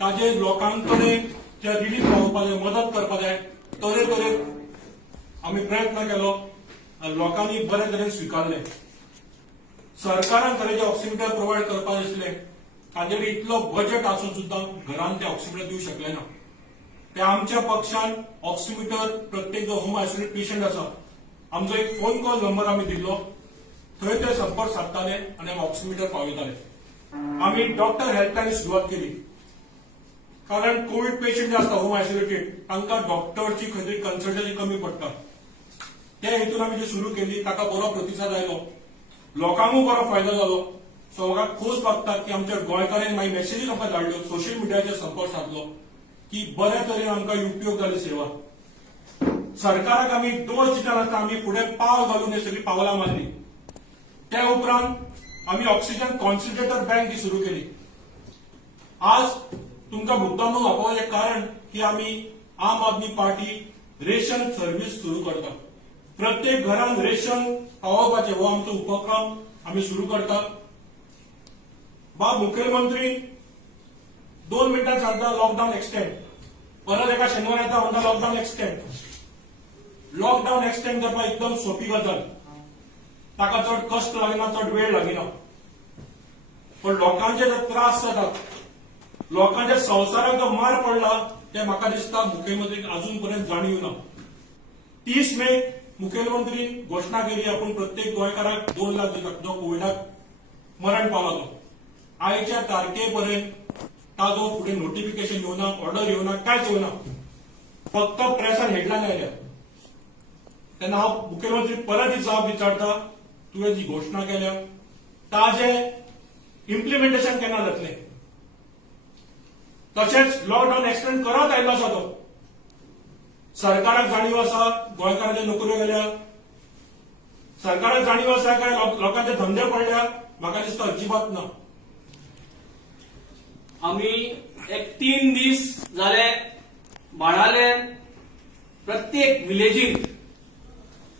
ताजे लोकांकडे जे रिलीफ पावोवपा जाय, मदत करपा जाय, तरेतरेन आमी प्रयत्न केलो आनी लोकांनी बरे तरेन स्विकारले. सरकारान खरें जे ऑक्सिमीटर प्रोवायड करपाक आसले ताजेर इतलो बजेट आसून सुद्दां घरांत ते ऑक्सिमीटर दिवंक शकले ना. ते आमच्या पक्षान ऑक्सिमीटर प्रत्येक जो होम आयसोलेट पेशंट आसा आमचो एक फोन कॉल नंबर आमी दिल्लो, थंय ते संपर्क साधताले आनी आमी ऑक्सिमीटर पावयताले. आमी डॉक्टर हेल्पलायन सुरवात केली, कारण कोविड पेशंट जे आसता होम आयसोलेटेड तांकां डॉक्टरची खंय तरी कन्सल्टन्सी कमी पडटा. ते हेतून आमी जी सुरू केली ताका बरो प्रतिसाद आयलो, लोकांकूय बरो फायदो जालो. सो म्हाका खोस लागता की आमच्या गोंयकारांनी मागीर मेसेजीस आमकां धाडल्यो, सोशल मिडियाचेर संपर्क साधलो की बऱ्या तरेन आमकां उपयोग जाली सेवा. सरकाराक आमी दोन चिंतन आसता, आमी फुडें पावल घालून ही सगळी पावलां मारली. त्या उपरांत आमी ऑक्सिजन कॉन्सन्ट्रेटर बँक ही सुरू केली. आज तुमकां मुद्दाम वापरपाचें कारण की आमी आम आदमी पार्टी रेशन सर्व्हिस सुरू करता. प्रत्येक घरांत रेशन पावोवपाचें हो आमचो उपक्रम आमी सुरू करता. मुखेलमंत्री 2 मिनटां सांगता लॉकडावन एक्सटेंड, परत एका शेनवार येता म्हणटा लॉकडावन एक्सटेंड. लॉकडावन एक्सटेंड करपाक एकदम सोपी गजाल, ताका चड कश्ट लागना, चड वेळ लागना. पण लोकांचे जे त्रास जातात, लोकांच्या संवसाराक जो मार पडला ते म्हाका दिसता मुखेलमंत्रीक अजून पर्यंत जाणीव ना. 30 मे मुखेलमंत्री घोषणा केली आपण प्रत्येक गोंयकाराक 2 लाख दितात जो कोविडाक मरण पावला तो. आयच्या तारखेपर्यंत ताजो फुडें नोटिफिकेशन येवना, ऑर्डर येवना, कांयच येवना. फक्त प्रेसार हेडलायन आयल्या. तेन्ना हांव मुखेलमंत्री परत ही जाप विचारता, तुवें जी घोषणा केल्या ताजे इम्प्लिमेंटेशन केन्ना जातलें. तशेंच लॉकडावन एक्सटेंड करत आयलो आसा तो. सरकाराक जाणीव आसा गोंयकारांच्यो नोकऱ्यो गेल्या, सरकाराक जाणीव आसा काय लोकांचे धंदे पडल्या, म्हाका दिसता अजिबात ना. आमी एक 3 दीस जाले बाणाले प्रत्येक विलेजीत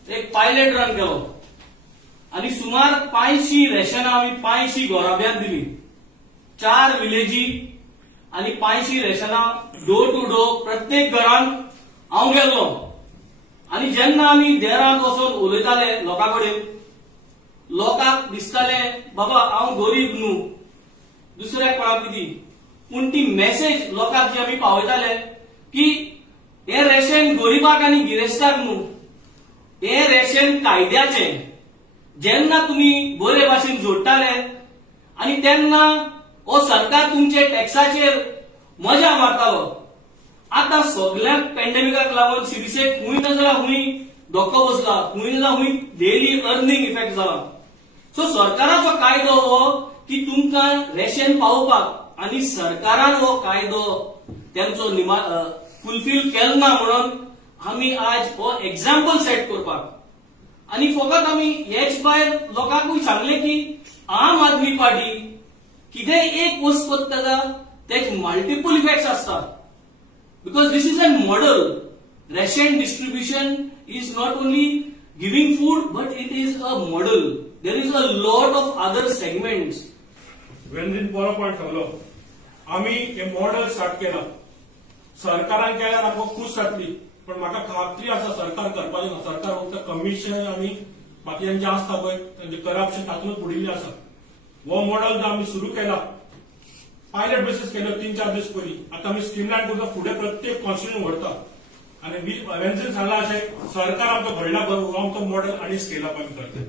एक पायलट रन केलो आणि सुमार 500 रेशनां आमी 500 घोराब्यांक दिली. 4 विलेजी आणि 500 रेशनां डोर टू डोर प्रत्येक घरांत हांव गेलो. आणि जेन्ना आमी देरांत वचून उलयताले लोकांकडेन, लोकांक दिसताले बाबा हांव गरीब न्हू, दुसऱ्याक कोणाक कितें, पूण ती मेसेज लोकांक जी आमी पावयताले की हे रेशन गरीबाक आनी गिरेस्ताक न्हू, हे रेशन कायद्याचें. जेन्ना तुमी बरे भाशेन जोडटाले आनी तेन्ना हो सरकार तुमचे टॅक्साचेर मजा मारतालो. आता सगळ्या पॅन्डेमिकाक लागून सिरिसेक खूंय ना जाल्यार खूंय धोको बसला, खूंय ना जाल्यार खूंय डेली अर्निंग इफेक्ट जाला. सो सरकाराचो कायदो हो की तुमकां रेशन पावोवपाक, आणि सरकारान हो कायदो त्यांचो फुलफिल केलो ना म्हणून आमी आज हो एक्झाम्पल सेट करपाक. आणि फकत आमी हेच भायर लोकांकूय सांगले की आम आदमी पार्टी कितें एक वस्त करता तेच मल्टिपल इफेक्ट्स आसतात. Because this is a model. Ration distribution is not only giving food, but it is a model. There is a lot of other segments. वेंद्रीन बरो पॉयंट सांगलो. आमी हे मॉडेल स्टार्ट केला, सरकारान केल्यार आमकां खूश जातली. पण म्हाका खात्री आसा सरकार करपाचें ना. सरकार फक्त कमिशन आनी बाकीचें जें आसता पळय तांचें करप्शन तातूंत बुडिल्लें आसा. हो मॉडेल जो आमी सुरू केला, पायलट बेसीस केलो 3-4 दीस पयलीं. आता आमी स्ट्रीमलायन करता, फुडें प्रत्येक कॉन्स्टिट्यूशन व्हरता. आनी वेंचून सांगला अशें सरकार आमचो घडला बरोबर, हो आमचो मॉडेल आनी स्केल अप आमी करता.